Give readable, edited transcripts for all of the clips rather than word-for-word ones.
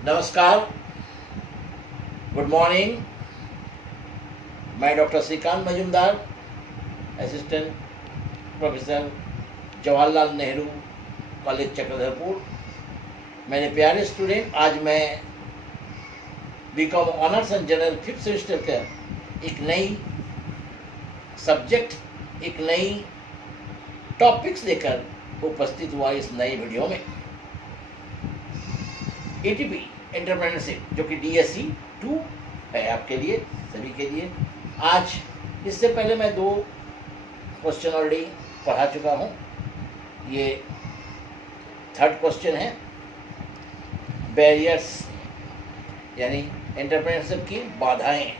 नमस्कार, good morning. मैं doctor Shrikant Majumdar, assistant professor, Jawaharlal Nehru college Chakradharpur. मेरे प्यारे स्टूडेंट, आज मैं BCom honours and general 5th semester का एक नई सब्जेक्ट, एक नई टॉपिक्स लेकर उपस्थित हुआ इस नई वीडियो में। एटीपी एंटरप्रेन्योरशिप, जो कि DSE 2 है आपके लिए, सभी के लिए। आज इससे पहले मैं 2 क्वेश्चन ऑलरेडी पढ़ा चुका हूँ। ये 3rd क्वेश्चन है, बैरियर्स यानी एंटरप्रेन्योरशिप की बाधाएं।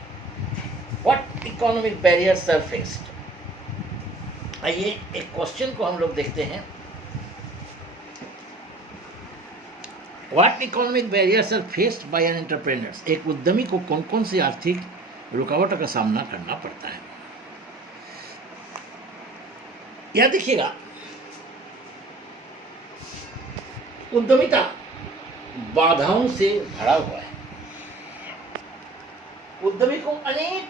What economic barriers are faced. आइए एक क्वेश्चन को हम लोग देखते हैं। What economic barriers are faced by an entrepreneurs. एक उद्यमी को कौन कौन सी आर्थिक रुकावटों का सामना करना पड़ता है। यह देखिएगा, उद्यमिता बाधाओं से भरा हुआ है। उद्यमी को अनेक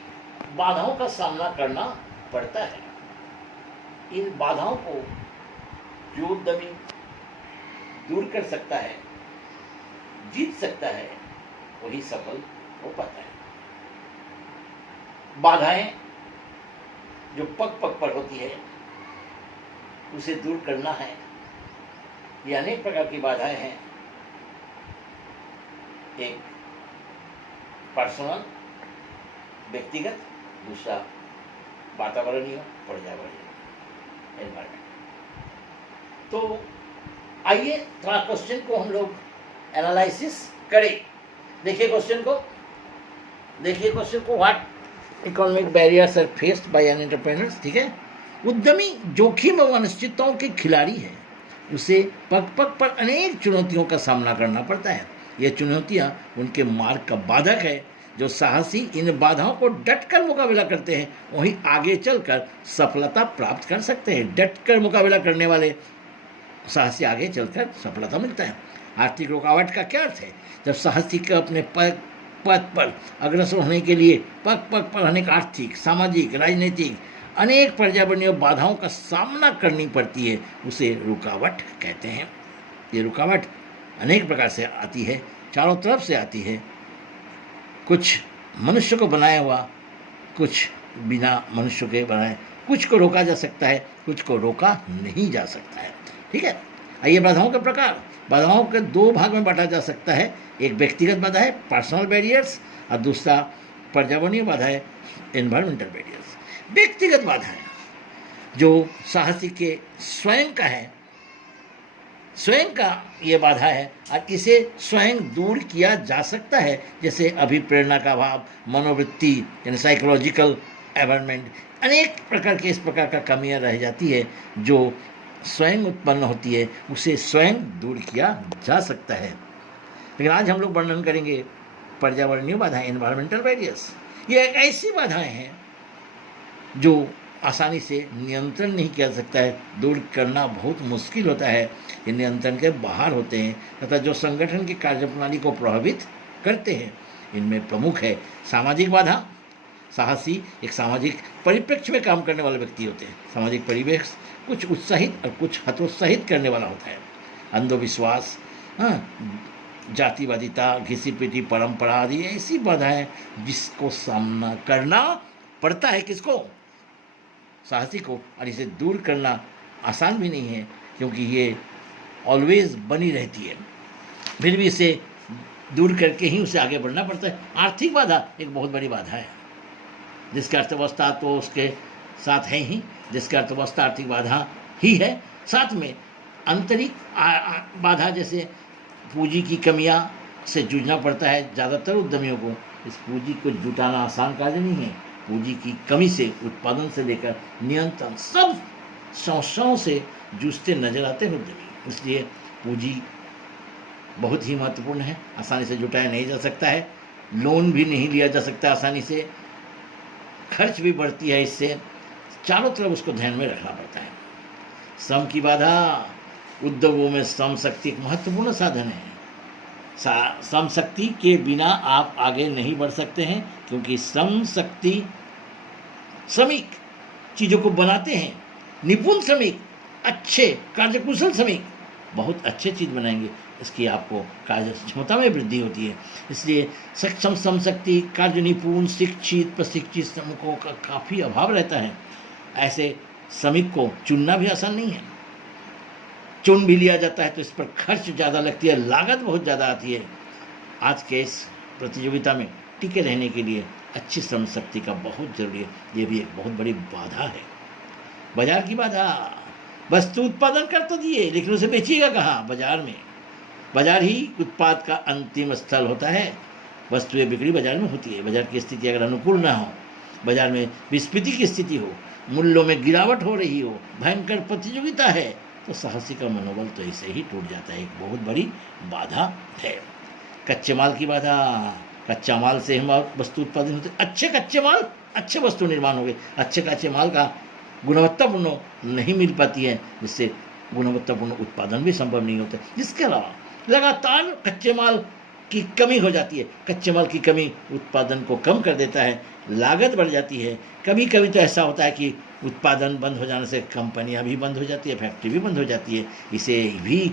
बाधाओं का सामना करना पड़ता है। इन बाधाओं को जो उद्यमी दूर कर सकता है, जीत सकता है, वही सफल हो पाता है। बाधाएं जो पग पग पर होती है, उसे दूर करना है। ये अनेक प्रकार की बाधाएं हैं। एक पर्सनल, व्यक्तिगत, दूसरा वातावरणीय, पर्यावरणीय, एनवायरमेंट। तो आइए थोड़ा क्वेश्चन को हम लोग एनालिसिस करें। देखिए क्वेश्चन को, what economic barriers are faced by an entrepreneurs. ठीक है, उद्यमी जोखिम और अनिश्चितताओं के खिलाड़ी है। उसे पग पग पर अनेक चुनौतियों का सामना करना पड़ता है। ये चुनौतियां उनके मार्ग का बाधक है। जो साहसी इन बाधाओं को डटकर मुकाबला करते हैं, वहीं आगे चलकर सफलता प्राप्त कर सकते हैं। डटकर मुकाबला करने वाले साहसी आगे चलकर सफलता मिलता है। आर्थिक रुकावट का क्या अर्थ है? जब साहसी को अपने पद पर अग्रसर होने के लिए पग पग पर अनेक आर्थिक, सामाजिक, राजनीतिक अनेक पर्यावरणीय बाधाओं का सामना करनी पड़ती है, उसे रुकावट कहते हैं। ये रुकावट अनेक प्रकार से आती है, चारों तरफ से आती है। कुछ मनुष्य को बनाया हुआ, कुछ बिना मनुष्य के बनाए। कुछ को रोका जा सकता है, कुछ को रोका नहीं जा सकता है। ठीक है, आइए बाधाओं के प्रकार। बाधाओं के 2 भाग में बांटा जा सकता है। एक व्यक्तिगत बाधा है, पर्सनल बैरियर्स, और दूसरा पर्यावरणीय बाधा है, एनवायरमेंटल बैरियर्स। व्यक्तिगत बाधा है जो साहसी के स्वयं का है, स्वयं का ये बाधा है और इसे स्वयं दूर किया जा सकता है। जैसे अभिप्रेरणा का अभाव, मनोवृत्ति यानी साइकोलॉजिकल एनवायरनमेंट। अनेक प्रकार के इस प्रकार का कमियां रह जाती है जो स्वयं उत्पन्न होती है, उसे स्वयं दूर किया जा सकता है। लेकिन आज हम लोग वर्णन करेंगे पर्यावरणीय बाधाएं, एनवायरमेंटल बैरियर्स। ये एक ऐसी बाधाएं हैं जो आसानी से नियंत्रण नहीं किया जा सकता है, दूर करना बहुत मुश्किल होता है। ये नियंत्रण के बाहर होते हैं तथा जो संगठन की कार्यप्रणाली को प्रभावित करते हैं। इनमें प्रमुख है सामाजिक बाधा। साहसी एक सामाजिक परिप्रेक्ष्य में काम करने वाले व्यक्ति होते हैं। सामाजिक परिवेश कुछ उत्साहित और कुछ हतोत्साहित करने वाला होता है। अंधविश्वास, जातिवादिता, घिसी पिटी परंपरा आदि ऐसी बाधाएं जिसको सामना करना पड़ता है, किसको? साहसी को। और इसे दूर करना आसान भी नहीं है, क्योंकि ये ऑलवेज बनी रहती है। फिर भी इसे दूर करके ही उसे आगे बढ़ना पड़ता है। आर्थिक बाधा एक बहुत बड़ी बाधा है, जिसकी अर्थव्यवस्था तो उसके साथ है ही, जिसकी अर्थव्यवस्था आर्थिक बाधा ही है। साथ में आंतरिक बाधा, जैसे पूंजी की कमियां से जूझना पड़ता है ज़्यादातर उद्यमियों को। इस पूंजी को जुटाना आसान कार्य नहीं है। पूंजी की कमी से उत्पादन से लेकर नियंत्रण सब समस्याओं से जूझते नजर आते हैं उद्यमी। इसलिए पूंजी बहुत ही महत्वपूर्ण है। आसानी से जुटाया नहीं जा सकता है, लोन भी नहीं लिया जा सकता आसानी से, खर्च भी बढ़ती है। इससे चारों तरफ उसको ध्यान में रखना पड़ता है। श्रम की बाधा, उद्योगों में श्रम शक्ति एक महत्वपूर्ण साधन है। श्रम शक्ति के बिना आप आगे नहीं बढ़ सकते हैं, क्योंकि श्रम शक्ति श्रमिक चीज़ों को बनाते हैं। निपुण श्रमिक, अच्छे कार्यकुशल श्रमिक बहुत अच्छे चीज़ बनाएंगे, इसकी आपको कार्य क्षमता में वृद्धि होती है। इसलिए सक्षम श्रम शक्ति, कार्य निपुण, शिक्षित, प्रशिक्षित श्रमिकों का काफ़ी अभाव रहता है। ऐसे श्रमिक को चुनना भी आसान नहीं है। चुन भी लिया जाता है तो इस पर खर्च ज़्यादा लगती है, लागत बहुत ज़्यादा आती है। आज के इस प्रतियोगिता में टिके रहने के लिए अच्छी श्रम शक्ति का बहुत ज़रूरी है। ये भी एक बहुत बड़ी बाधा है। बाजार की बाधा, वस्तु उत्पादन कर तो दिए लेकिन उसे बेचिएगा कहाँ? बाजार में। बाजार ही उत्पाद का अंतिम स्थल होता है। वस्तुएं बिक्री बाजार में होती है। बाजार की स्थिति अगर अनुकूल ना हो, बाजार में विस्फीति की स्थिति हो, मूल्यों में गिरावट हो रही हो, भयंकर प्रतियोगिता है, तो साहसी का मनोबल तो ऐसे ही टूट जाता है। एक बहुत बड़ी बाधा है। कच्चे माल की बाधा, कच्चा माल से हम वस्तु उत्पादन होते, अच्छे कच्चे माल अच्छे वस्तु निर्माण हो गए। अच्छे कच्चे माल का गुणवत्तापूर्ण नहीं मिल पाती है, जिससे गुणवत्तापूर्ण उत्पादन भी संभव नहीं होता। जिसके अलावा लगातार कच्चे माल की कमी हो जाती है। कच्चे माल की कमी उत्पादन को कम कर देता है, लागत बढ़ जाती है। कभी कभी तो ऐसा होता है कि उत्पादन बंद हो जाने से कंपनियां भी बंद हो जाती है, फैक्ट्री भी बंद हो जाती है। इसे भी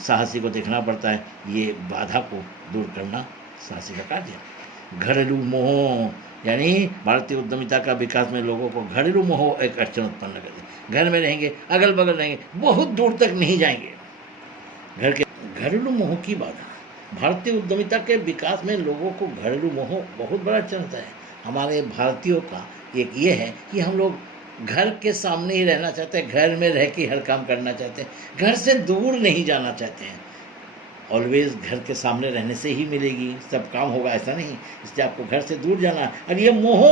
साहसी को देखना पड़ता है। ये बाधा को दूर करना साहसी का कार्य है। घरेलू मोह, यानी भारतीय उद्यमिता का विकास में लोगों को घरेलू मोह एक अड़चन उत्पन्न कर दे। घर में रहेंगे, अगल बगल रहेंगे, बहुत दूर तक नहीं जाएंगे। घरेलू मोह की बाधा, भारतीय उद्यमिता के विकास में लोगों को घरेलू मोह बहुत बड़ा अड़चन होता है। हमारे भारतीयों का एक ये है कि हम लोग घर के सामने ही रहना चाहते हैं, घर में रह के हर काम करना चाहते हैं, घर से दूर नहीं जाना चाहते हैं। ऑलवेज घर के सामने रहने से ही मिलेगी सब काम होगा, ऐसा नहीं। इसलिए आपको घर से दूर जाना है। और ये मोह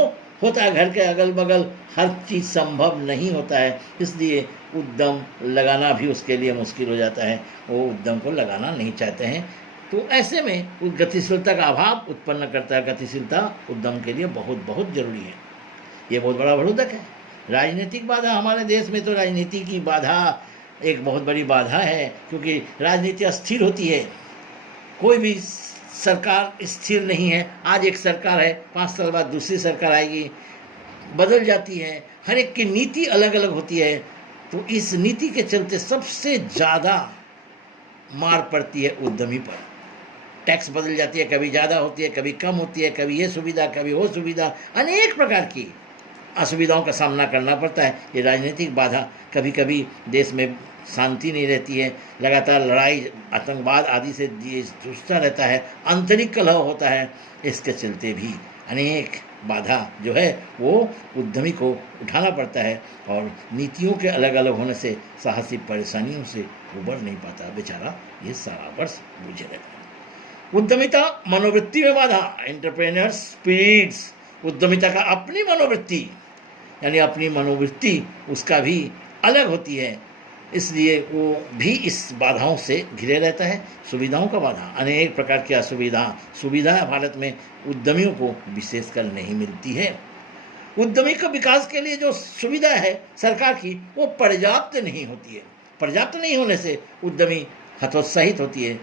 होता है, घर के अगल बगल हर चीज़ संभव नहीं होता है, इसलिए उद्यम लगाना भी उसके लिए मुश्किल हो जाता है। वो उद्यम को लगाना नहीं चाहते हैं। तो ऐसे में उस गतिशीलता का अभाव उत्पन्न करता है। गतिशीलता उद्यम के लिए बहुत बहुत जरूरी है। ये बहुत बड़ा अवरोधक है। राजनीतिक बाधा, हमारे देश में तो राजनीति की बाधा एक बहुत बड़ी बाधा है, क्योंकि राजनीति अस्थिर होती है। कोई भी सरकार स्थिर नहीं है। आज एक सरकार है, 5 साल बाद दूसरी सरकार आएगी, बदल जाती है। हर एक की नीति अलग अलग होती है। तो इस नीति के चलते सबसे ज़्यादा मार पड़ती है उद्यमी पर। टैक्स बदल जाती है, कभी ज़्यादा होती है, कभी कम होती है, कभी ये सुविधा, कभी वो सुविधा, अनेक प्रकार की असुविधाओं का सामना करना पड़ता है। ये राजनीतिक बाधा, कभी कभी देश में शांति नहीं रहती है, लगातार लड़ाई, आतंकवाद आदि से देश जूझता रहता है, आंतरिक कलह होता है। इसके चलते भी अनेक बाधा जो है वो उद्यमी को उठाना पड़ता है, और नीतियों के अलग अलग होने से साहसी परेशानियों से उबर नहीं पाता बेचारा, ये सारा वर्ष बूझे रहता है। उद्यमिता मनोवृत्ति में बाधा, एंटरप्रेन्योर स्पिरिट्स, उद्यमिता का अपनी मनोवृत्ति, यानी अपनी मनोवृत्ति उसका भी अलग होती है, इसलिए वो भी इस बाधाओं से घिरे रहता है। सुविधाओं का बाधा, अनेक प्रकार की सुविधाएं भारत में उद्यमियों को विशेषकर नहीं मिलती है। उद्यमी का विकास के लिए जो सुविधा है सरकार की, वो पर्याप्त नहीं होती है। पर्याप्त नहीं होने से उद्यमी हतोत्साहित होती है।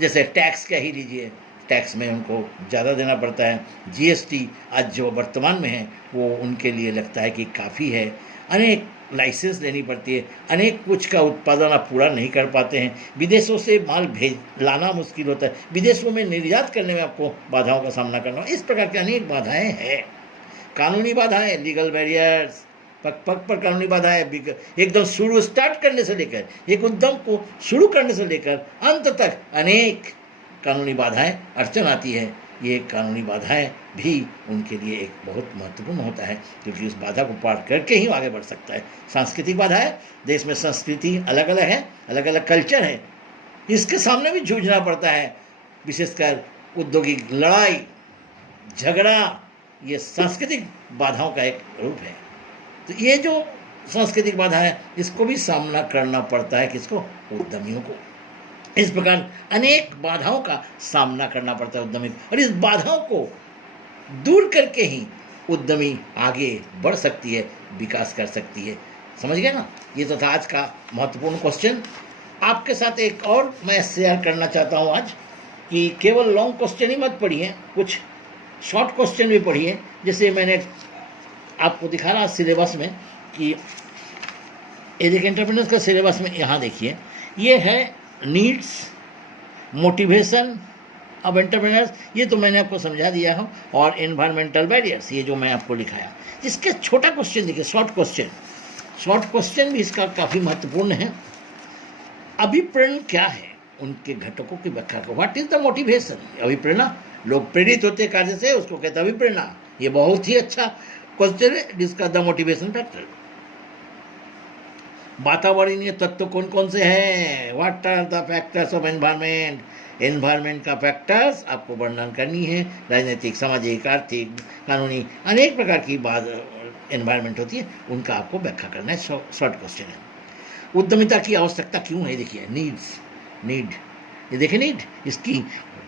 जैसे टैक्स कह ही लीजिए, टैक्स में उनको ज़्यादा देना पड़ता है। जीएसटी आज जो वर्तमान में है वो उनके लिए लगता है कि काफ़ी है। अनेक लाइसेंस लेनी पड़ती है, अनेक कुछ का उत्पादन आप पूरा नहीं कर पाते हैं। विदेशों से माल लाना मुश्किल होता है, विदेशों में निर्यात करने में आपको बाधाओं का सामना करना। इस प्रकार की अनेक बाधाएं हैं। कानूनी बाधाएं, लीगल बैरियर्स, पग पग पर कानूनी बाधाएं, एकदम शुरू स्टार्ट करने से लेकर, एक उद्यम को शुरू करने से लेकर अंत तक अनेक कानूनी बाधाएं अड़चन आती है। ये कानूनी बाधाएं भी उनके लिए एक बहुत महत्वपूर्ण होता है, क्योंकि उस बाधा को पार करके ही आगे बढ़ सकता है। सांस्कृतिक बाधाएं, देश में संस्कृति अलग अलग है, अलग अलग कल्चर है, इसके सामने भी जूझना पड़ता है। विशेषकर औद्योगिक लड़ाई झगड़ा, ये सांस्कृतिक बाधाओं का एक रूप है। तो ये जो सांस्कृतिक बाधा है, इसको भी सामना करना पड़ता है किसको? उद्यमियों को। इस प्रकार अनेक बाधाओं का सामना करना पड़ता है उद्यमी, और इस बाधाओं को दूर करके ही उद्यमी आगे बढ़ सकती है, विकास कर सकती है। समझ गए ना? ये तो था आज का महत्वपूर्ण क्वेश्चन। आपके साथ एक और मैं शेयर करना चाहता हूँ आज कि केवल लॉन्ग क्वेश्चन ही मत पढ़िए, कुछ शॉर्ट क्वेश्चन भी पढ़िए। जैसे मैंने आपको दिखा रहा सिलेबस में कि ये देखिए एंटरप्रेन्योर्स का सिलेबस में, यहाँ देखिए ये है नीड्स, मोटिवेशन अब एंटरप्रेन्योर्स, ये तो मैंने आपको समझा दिया हूँ, और एनवायरमेंटल बैरियर्स ये जो मैं आपको लिखाया। इसके छोटा क्वेश्चन देखिए, शॉर्ट क्वेश्चन भी इसका काफ़ी महत्वपूर्ण है। अभिप्रेरण क्या है, उनके घटकों की व्याख्या करो। व्हाट इज द मोटिवेशन, अभिप्रेरणा, लोग प्रेरित होते कार्य से, उसको कहते हैं अभिप्रेरणा। ये बहुत ही अच्छा क्वेश्चन है, डिस्कस द मोटिवेशन फैक्टर। वातावरणीय तत्व कौन कौन से हैं, what are the factors of environment, environment का फैक्टर्स आपको वर्णन करनी है। राजनीतिक, सामाजिक, आर्थिक, कानूनी, अनेक प्रकार की बात एनवायरमेंट होती है, उनका आपको व्याख्या करना है। शॉर्ट क्वेश्चन है। उद्यमिता की आवश्यकता क्यों है, देखिए नीड, ये देखिए नीड, इसकी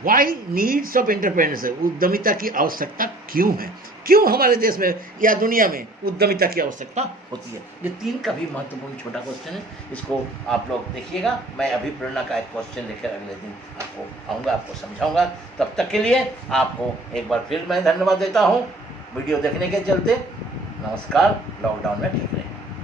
वाई नीड्स ऑफ एंटरप्रेन्योर्स, उद्यमिता की आवश्यकता क्यों है, क्यों हमारे देश में या दुनिया में उद्यमिता की आवश्यकता होती है। ये 3 का भी महत्वपूर्ण छोटा क्वेश्चन है, इसको आप लोग देखिएगा। मैं अभिप्रेरणा का एक क्वेश्चन लेकर अगले दिन आपको आऊँगा, आपको समझाऊंगा। तब तक के लिए आपको एक बार फिर मैं धन्यवाद देता हूँ वीडियो देखने के चलते। नमस्कार। लॉकडाउन में ठीक है।